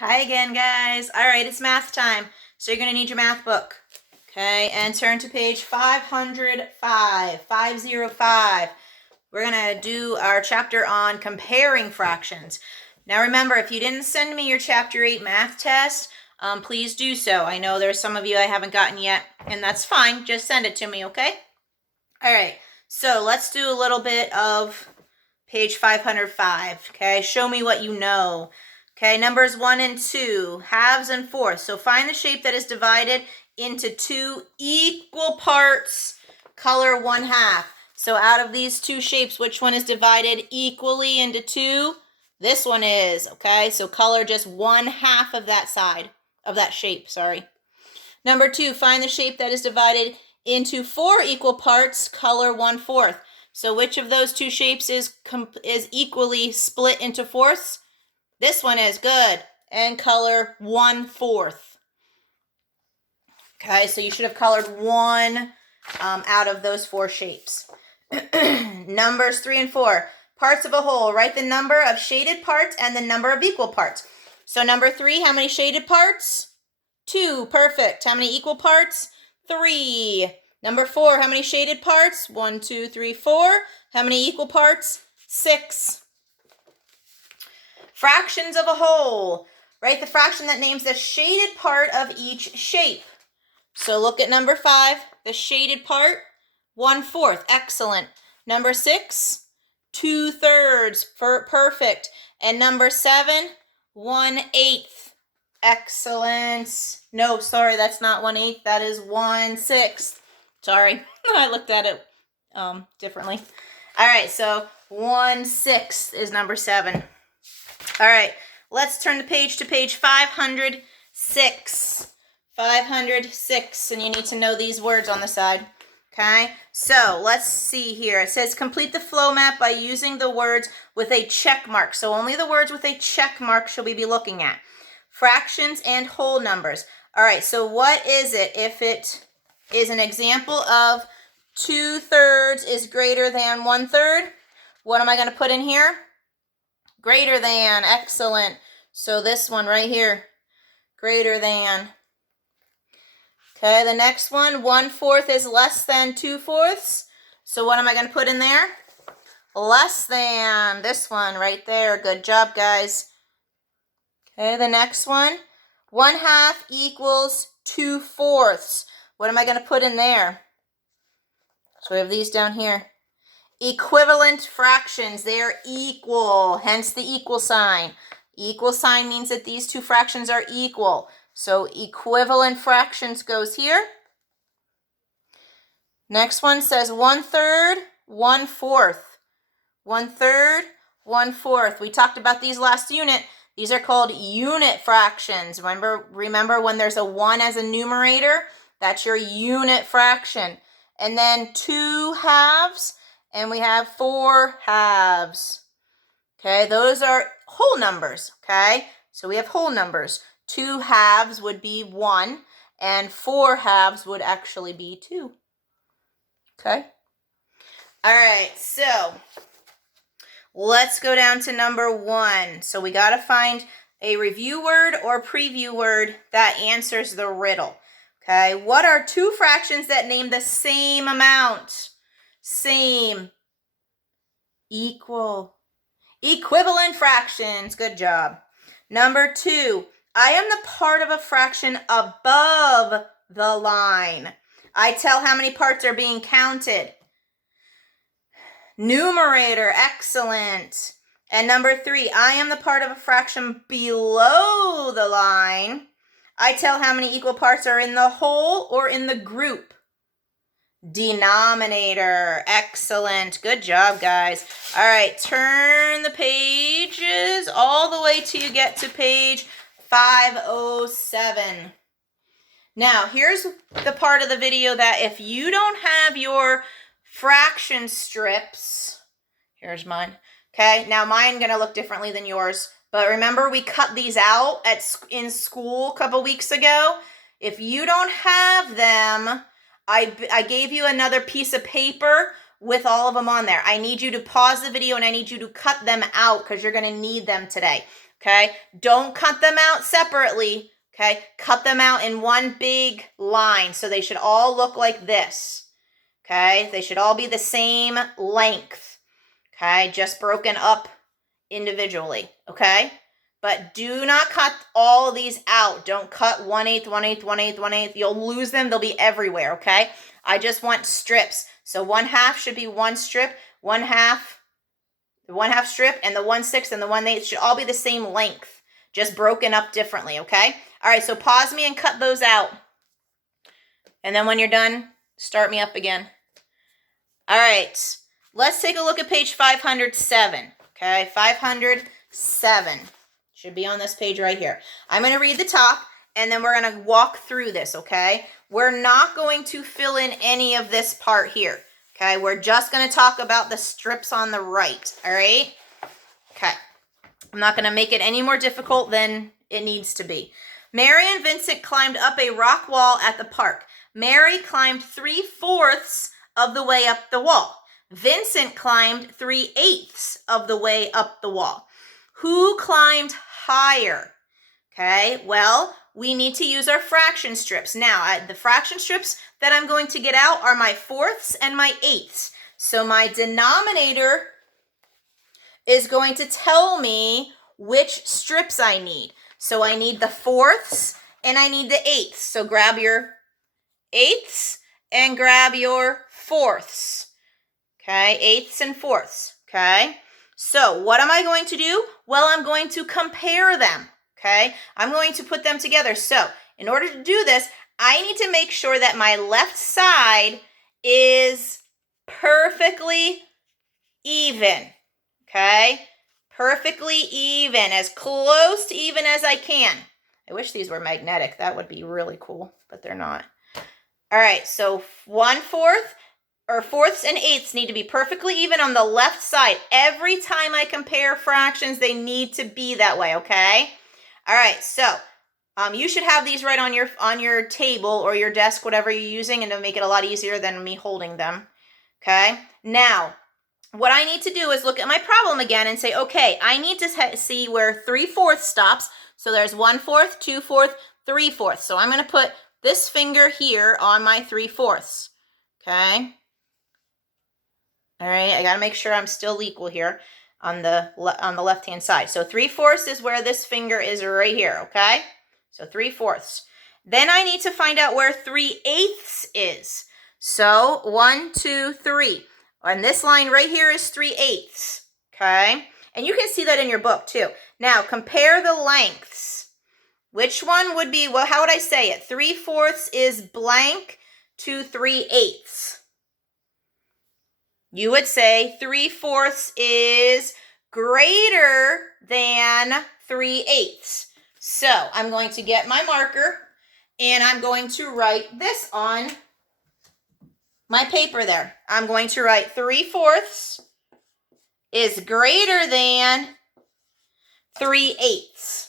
Hi again, guys. All right, it's math time. So you're going to need your math book. Okay, and turn to page 505, 505. We're going to do our chapter on comparing fractions. Now remember, if you didn't send me your chapter 8 math test, please do so. I know there's some of you I haven't gotten yet, and that's fine. Just send it to me, okay? All right, so let's do a little bit of page 505, okay? Show me what you know. Okay, numbers 1 and 2, halves and fourths. So find the shape that is divided into two equal parts, color 1/2. So out of these two shapes, which one is divided equally into two? This one is, okay? So color just 1/2 of that side, of that shape, sorry. Number 2, find the shape that is divided into 4 equal parts, color 1/4. So which of those two shapes is equally split into fourths? This one is good, and color 1/4. Okay, so you should have colored one out of those 4 shapes. Numbers 3 and 4, parts of a whole. Write the number of shaded parts and the number of equal parts. So number 3, how many shaded parts? 2, perfect. How many equal parts? 3. Number 4, how many shaded parts? 1, 2, 3, 4. How many equal parts? 6. Fractions of a whole. Write the fraction that names the shaded part of each shape. So look at number 5, the shaded part, 1/4. Excellent. Number 6, 2/3. Perfect. And number 7, 1/8. Excellent. No, sorry, that's not 1/8. That is 1/6. Sorry, I looked at it differently. All right, so 1/6 is number 7. All right, let's turn the page to page 506. 506, and you need to know these words on the side. Okay, so let's see here. It says complete the flow map by using the words with a check mark. So only the words with a check mark should we be looking at. Fractions and whole numbers. All right, so what is it if it is an example of 2/3 is greater than 1/3? What am I going to put in here? Greater than. Excellent. So this one right here, greater than. Okay, the next one, 1/4 is less than 2/4. So what am I going to put in there? Less than. This one right there. Good job, guys. Okay, the next one, 1/2 equals 2/4. What am I going to put in there? So we have these down here. Equivalent fractions, they are equal, hence the equal sign. Equal sign means that these two fractions are equal. So equivalent fractions goes here. Next one says 1/3, 1/4. 1/3, 1/4. We talked about these last unit. These are called unit fractions. Remember when there's a 1 as a numerator? That's your unit fraction. And then 2 halves. And we have 4 halves. Okay, those are whole numbers, okay? So we have whole numbers. 2 halves would be 1, and 4 halves would actually be 2. Okay? All right, so let's go down to number 1. So we got to find a review word or preview word that answers the riddle. Okay, what are 2 fractions that name the same amount? Same. Equal. Equivalent fractions. Good job. Number 2, I am the part of a fraction above the line. I tell how many parts are being counted. Numerator. Excellent. And number 3, I am the part of a fraction below the line. I tell how many equal parts are in the whole or in the group. Denominator. Excellent. Good job, guys. All right, turn the pages all the way till you get to page 507. Now, here's the part of the video that if you don't have your fraction strips, here's mine. Okay, now mine going to look differently than yours, but remember we cut these out in school a couple weeks ago. If you don't have them, I gave you another piece of paper with all of them on there. I need you to pause the video and I need you to cut them out because you're going to need them today. okay? Don't cut them out separately, okay? Cut them out in one big line, so they should all look like this, okay? They should all be the same length, okay? Just broken up individually, okay? But do not cut all of these out. Don't cut 1/8, 1/8, 1/8, 1/8. You'll lose them. They'll be everywhere, okay? I just want strips. So 1/2 should be one strip, 1/2, the 1/2 strip, and the 1/6 and the 1/8 should all be the same length, just broken up differently, okay? All right, so pause me and cut those out. And then when you're done, start me up again. All right, let's take a look at page 507, okay? 507 should be on this page right here. I'm going to read the top, and then we're going to walk through this, okay? We're not going to fill in any of this part here, okay? We're just going to talk about the strips on the right, all right? Okay. I'm not going to make it any more difficult than it needs to be. Mary and Vincent climbed up a rock wall at the park. Mary climbed 3/4 of the way up the wall. Vincent climbed 3/8 of the way up the wall. Who climbed higher? Okay, well, we need to use our fraction strips. Now, the fraction strips that I'm going to get out are my 4ths and my 8ths. So my denominator is going to tell me which strips I need. So I need the 4ths and I need the 8ths. So grab your 8ths and grab your 4ths. Okay, 8ths and 4ths. Okay, so what am I going to do? Well, I'm going to compare them. Okay, I'm going to put them together. So in order to do this, I need to make sure that my left side is perfectly even. Okay, perfectly even, as close to even as I can. I wish these were magnetic. That would be really cool, but they're not. All right, so 1/4 or 4ths and 8ths need to be perfectly even on the left side. Every time I compare fractions, they need to be that way, okay? All right, so you should have these right on your table or your desk, whatever you're using, and it'll make it a lot easier than me holding them, okay? Now, what I need to do is look at my problem again and say, okay, I need to see where 3/4 stops. So there's 1/4, 2/4, 3/4. So I'm going to put this finger here on my 3/4, okay? All right, I got to make sure I'm still equal here on the left-hand side. So 3/4 is where this finger is right here, okay? So 3/4. Then I need to find out where 3/8 is. So 1, 2, 3. And this line right here is 3/8, okay? And you can see that in your book too. Now compare the lengths. Which one would be, well, how would I say it? 3/4 is blank to 3/8. You would say 3/4 is greater than 3/8. So I'm going to get my marker and I'm going to write this on my paper there. I'm going to write 3/4 is greater than 3/8.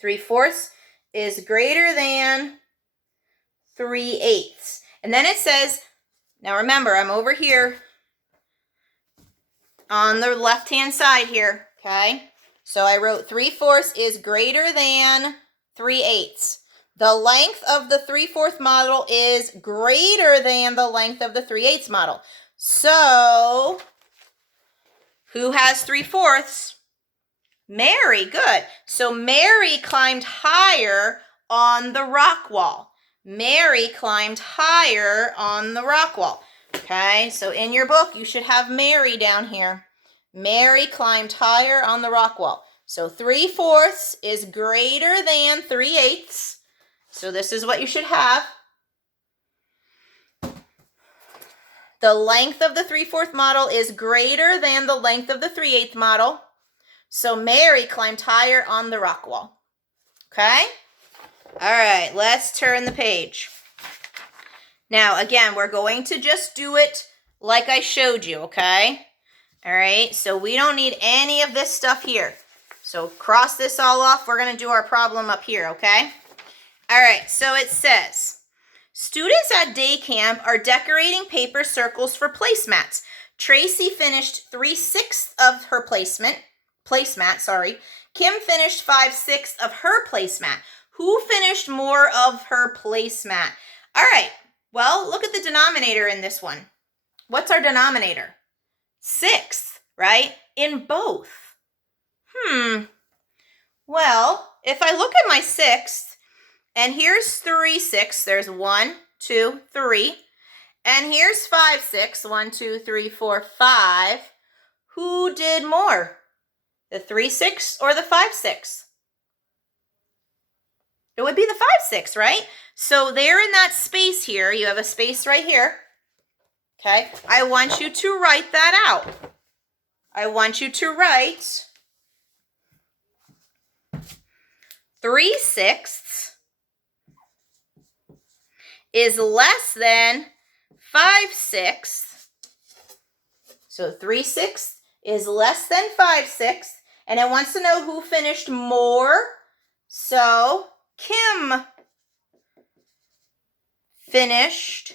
3/4 is greater than 3/8. And then it says, now remember, I'm over here on the left-hand side here, okay? So I wrote 3/4 is greater than 3/8. The length of the 3/4 model is greater than the length of the 3/8 model. So, who has 3/4? Mary, good. So Mary climbed higher on the rock wall. Mary climbed higher on the rock wall. Okay, so in your book, you should have Mary down here. Mary climbed higher on the rock wall. So 3/4 is greater than 3/8. So this is what you should have. The length of the 3/4 model is greater than the length of the 3/8 model. So Mary climbed higher on the rock wall. Okay? All right, let's turn the page. Now, again, we're going to just do it like I showed you, okay? All right, so we don't need any of this stuff here. So cross this all off. We're going to do our problem up here, okay? All right, so it says, students at day camp are decorating paper circles for placemats. Tracy finished 3/6 of her placemat. Kim finished 5/6 of her placemat. Who finished more of her placemat? All right, well, look at the denominator in this one. What's our denominator? 6, right? In both. Well, if I look at my 6th, and here's 3/6, there's 1, 2, 3. And here's 5/6, 1, 2, 3, 4, 5. Who did more? The 3/6 or the 5/6? It would be the 5/6, right? So there in that space here, you have a space right here. Okay, I want you to write that out. I want you to write 3/6 is less than 5/6. So 3/6 is less than 5/6, and it wants to know who finished more. So Kim finished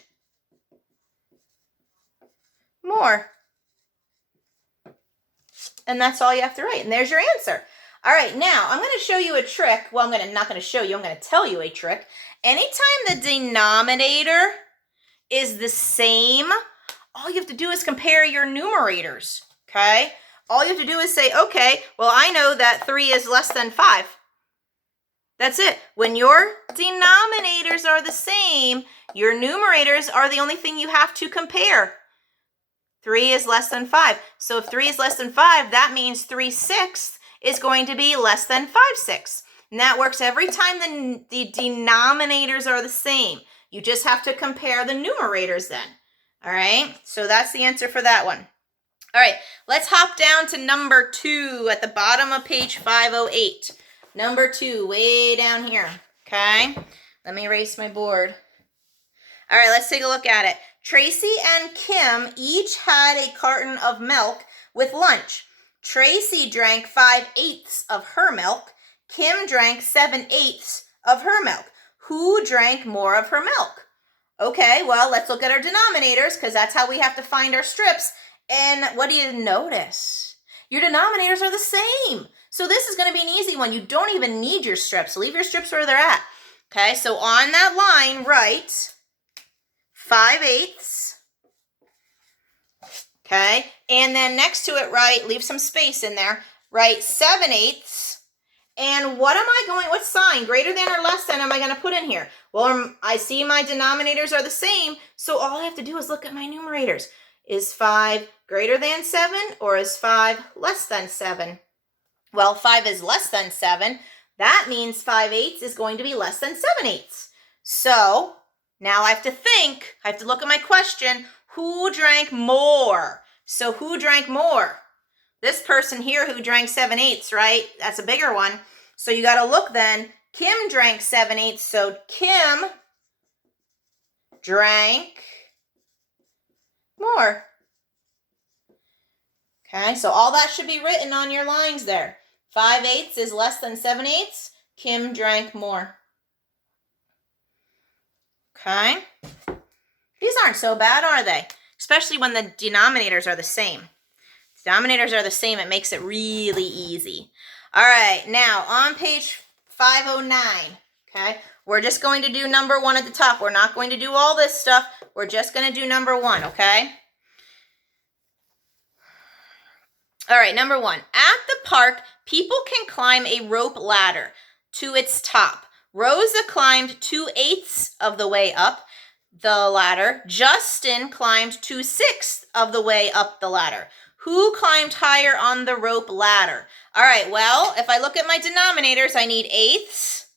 more. And that's all you have to write. And there's your answer. All right, now I'm going to show you a trick. Well, I'm not going to show you. I'm going to tell you a trick. Anytime the denominator is the same, all you have to do is compare your numerators, okay? All you have to do is say, okay, well, I know that 3 is less than 5. That's it. When your denominators are the same, your numerators are the only thing you have to compare. 3 is less than 5. So if 3 is less than 5, that means 3/6 is going to be less than 5/6. And that works every time the denominators are the same. You just have to compare the numerators then. All right, so that's the answer for that one. All right, let's hop down to number 2 at the bottom of page 508. Number 2, way down here, okay? Let me erase my board. All right, let's take a look at it. Tracy and Kim each had a carton of milk with lunch. Tracy drank 5/8 of her milk. Kim drank 7/8 of her milk. Who drank more of her milk? Okay, well, let's look at our denominators because that's how we have to find our strips. And what do you notice? Your denominators are the same. So this is going to be an easy one. You don't even need your strips. Leave your strips where they're at. Okay, so on that line, write 5/8. Okay, and then next to it, leave some space in there. Write 7/8. And what sign, greater than or less than, am I going to put in here? Well, I see my denominators are the same, so all I have to do is look at my numerators. Is 5 greater than 7 or is 5 less than 7? Well, 5 is less than 7. That means 5/8 is going to be less than 7/8. So now I have to think, I have to look at my question, who drank more? So who drank more? This person here who drank 7/8, right? That's a bigger one. So you got to look then. Kim drank 7/8, so Kim drank more. Okay, so all that should be written on your lines there. 5/8 is less than 7/8. Kim drank more. Okay. These aren't so bad, are they? Especially when the denominators are the same. Denominators are the same. It makes it really easy. All right, now on page 509, okay, we're just going to do number 1 at the top. We're not going to do all this stuff. We're just going to do number 1, okay? All right, number 1. At the park, people can climb a rope ladder to its top. Rosa climbed 2/8 of the way up the ladder. Justin climbed 2/6 of the way up the ladder. Who climbed higher on the rope ladder? All right, well, if I look at my denominators, I need 8ths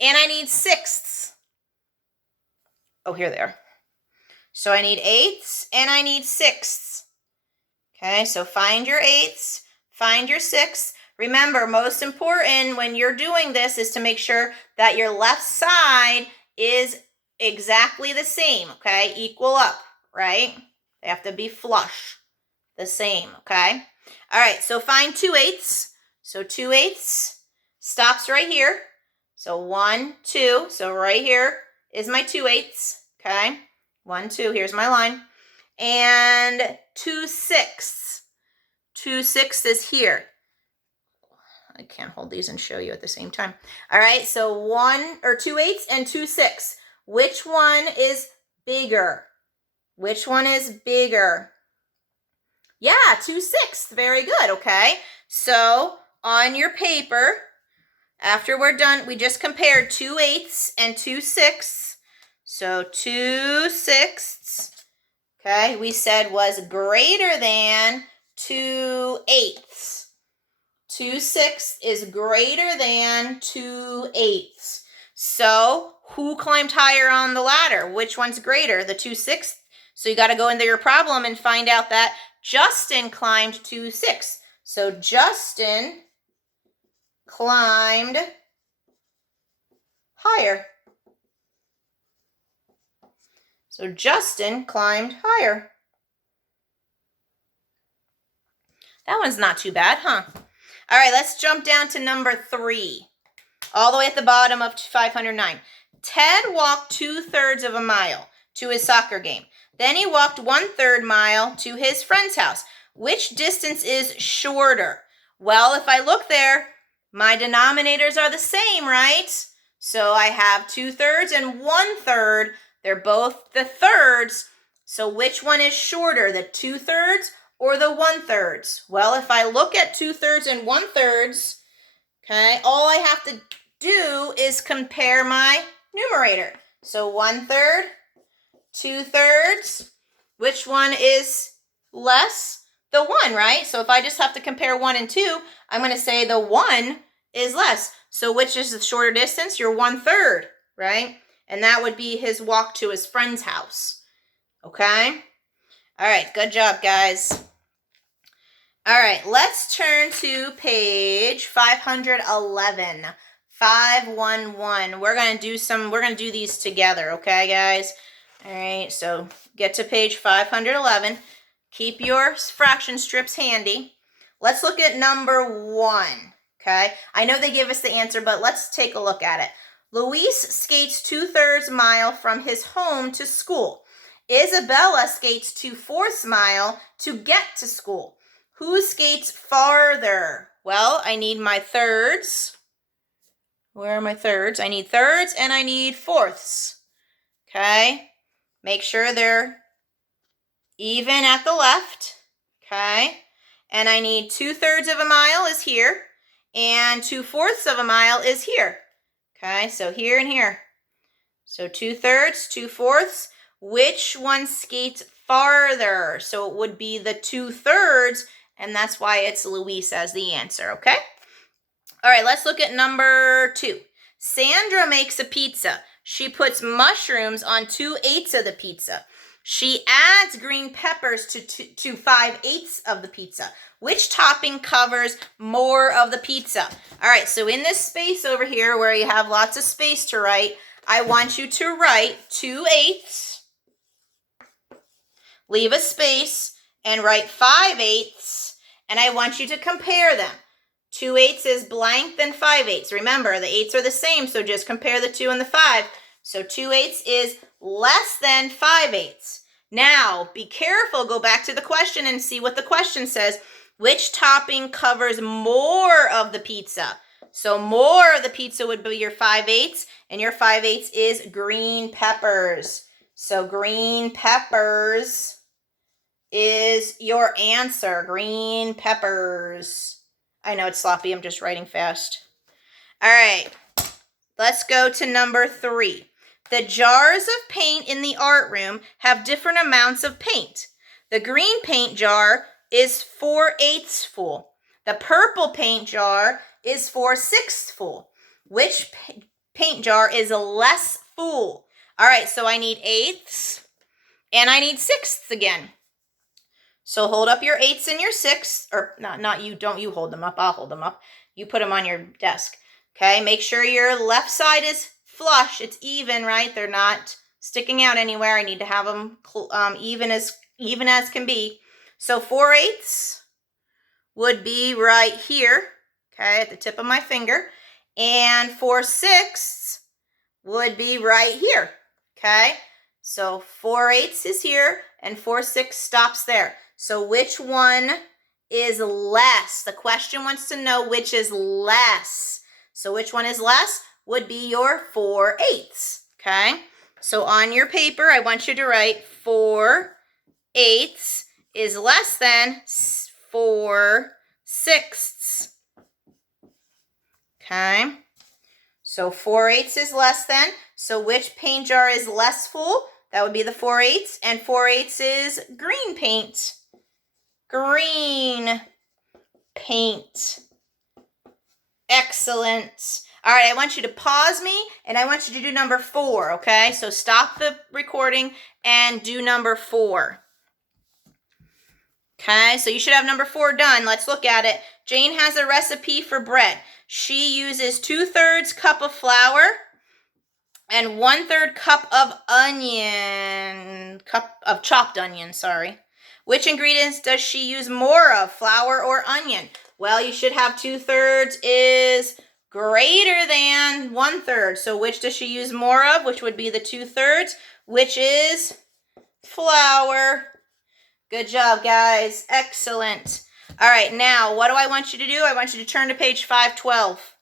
and I need 6ths. Oh, here they are. So I need 8ths and I need 6ths. Okay, so find your 8ths, find your 6ths. Remember, most important when you're doing this is to make sure that your left side is exactly the same, okay? Equal up, right? They have to be flush, the same, okay? All right, so find 2/8. So 2/8 stops right here. So 1, 2. So right here is my 2/8, okay? 1, 2, here's my line. And 2/6. 2/6 is here. I can't hold these and show you at the same time. All right, so 2/8 and 2/6. Which one is bigger? Which one is bigger? Yeah, 2/6. Very good, okay? So on your paper, after we're done, we just compared 2/8 and 2/6. So 2/6, okay, we said was greater than 2/8. 2/6 is greater than 2/8. So who climbed higher on the ladder? Which one's greater? The 2/6. So you got to go into your problem and find out that Justin climbed 2/6. So Justin climbed higher. So Justin climbed higher. That one's not too bad, huh? All right, let's jump down to number 3, all the way at the bottom of 509. Ted walked 2/3 of a mile to his soccer game. Then he walked 1/3 mile to his friend's house. Which distance is shorter? Well, if I look there, my denominators are the same, right? So I have 2/3 and 1/3. They're both the thirds. So which one is shorter, the 2/3 or the 1/3? Well, if I look at 2/3 and 1/3, okay, all I have to do is compare my numerator. So 1/3, 2/3. Which one is less? The 1, right? So if I just have to compare 1 and 2, I'm going to say the 1 is less. So which is the shorter distance? Your 1/3, right? And that would be his walk to his friend's house. Okay? All right, good job, guys. All right, let's turn to page 511. 511. We're going to do these together, okay, guys? All right, so get to page 511. Keep your fraction strips handy. Let's look at number 1, okay? I know they give us the answer, but let's take a look at it. Luis skates 2/3 mile from his home to school. Isabella skates 2/4 mile to get to school. Who skates farther? Well, I need my thirds. Where are my thirds? I need thirds and I need fourths. Okay? Make sure they're even at the left. Okay? And I need 2/3 of a mile is here and 2/4 of a mile is here. Okay? So here and here. So 2/3, 2/4. Which one skates farther? So it would be the 2/3, and that's why it's Luis as the answer, okay? All right, let's look at number 2. Sandra makes a pizza. She puts mushrooms on 2/8 of the pizza. She adds green peppers to 5/8 of the pizza. Which topping covers more of the pizza? All right, so in this space over here where you have lots of space to write, I want you to write 2/8, leave a space, and write 5/8, and I want you to compare them. 2/8 is blank, then 5/8. Remember, the 8s are the same, so just compare the 2 and the 5. So 2/8 is less than 5/8. Now, be careful. Go back to the question and see what the question says. Which topping covers more of the pizza? So more of the pizza would be your 5/8, and your 5/8 is green peppers. So green peppers is your answer. Green peppers. I know it's sloppy. I'm just writing fast. All right. Let's go to number 3. The jars of paint in the art room have different amounts of paint. The green paint jar is 4/8 full. The purple paint jar is 4/6 full. Which paint jar is less full? All right, so I need 8ths and I need 6ths again. So hold up your 8ths and your 6ths, or not you, don't you hold them up, I'll hold them up. You put them on your desk. Okay, make sure your left side is flush, it's even, right? They're not sticking out anywhere. I need to have them even as can be. So 4/8 would be right here, okay, at the tip of my finger, and 4/6 would be right here, okay? So 4/8 is here, and 4/6 stops there. So which one is less. The question wants to know which is less. So which one is less? Would be your 4/8. Okay? So on your paper, I want you to write 4/8 is less than 4/6. Okay? So 4/8 is less than. So which paint jar is less full? That would be the 4/8. And 4/8 is green paint. Green paint. Excellent. All right, I want you to pause me, and I want you to do number 4, okay? So stop the recording and do number 4. Okay, so you should have number 4 done. Let's look at it. Jane has a recipe for bread. She uses 2/3 cup of flour and 1/3 cup of chopped onion, sorry. Which ingredients does she use more of, flour or onion? Well, you should have 2/3 is greater than 1/3. So which does she use more of? Which would be the 2/3, which is flour. Good job, guys. Excellent. All right, now what do I want you to do? I want you to turn to page 512.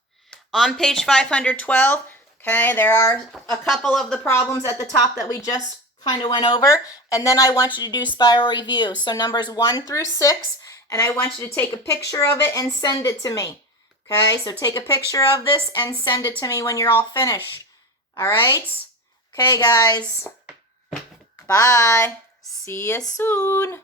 On page 512, okay, there are a couple of the problems at the top that we just kind of went over, and then I want you to do spiral review. So numbers 1 through 6, and I want you to take a picture of it and send it to me. Okay, so take a picture of this and send it to me when you're all finished. All right? Okay, guys. Bye. See you soon.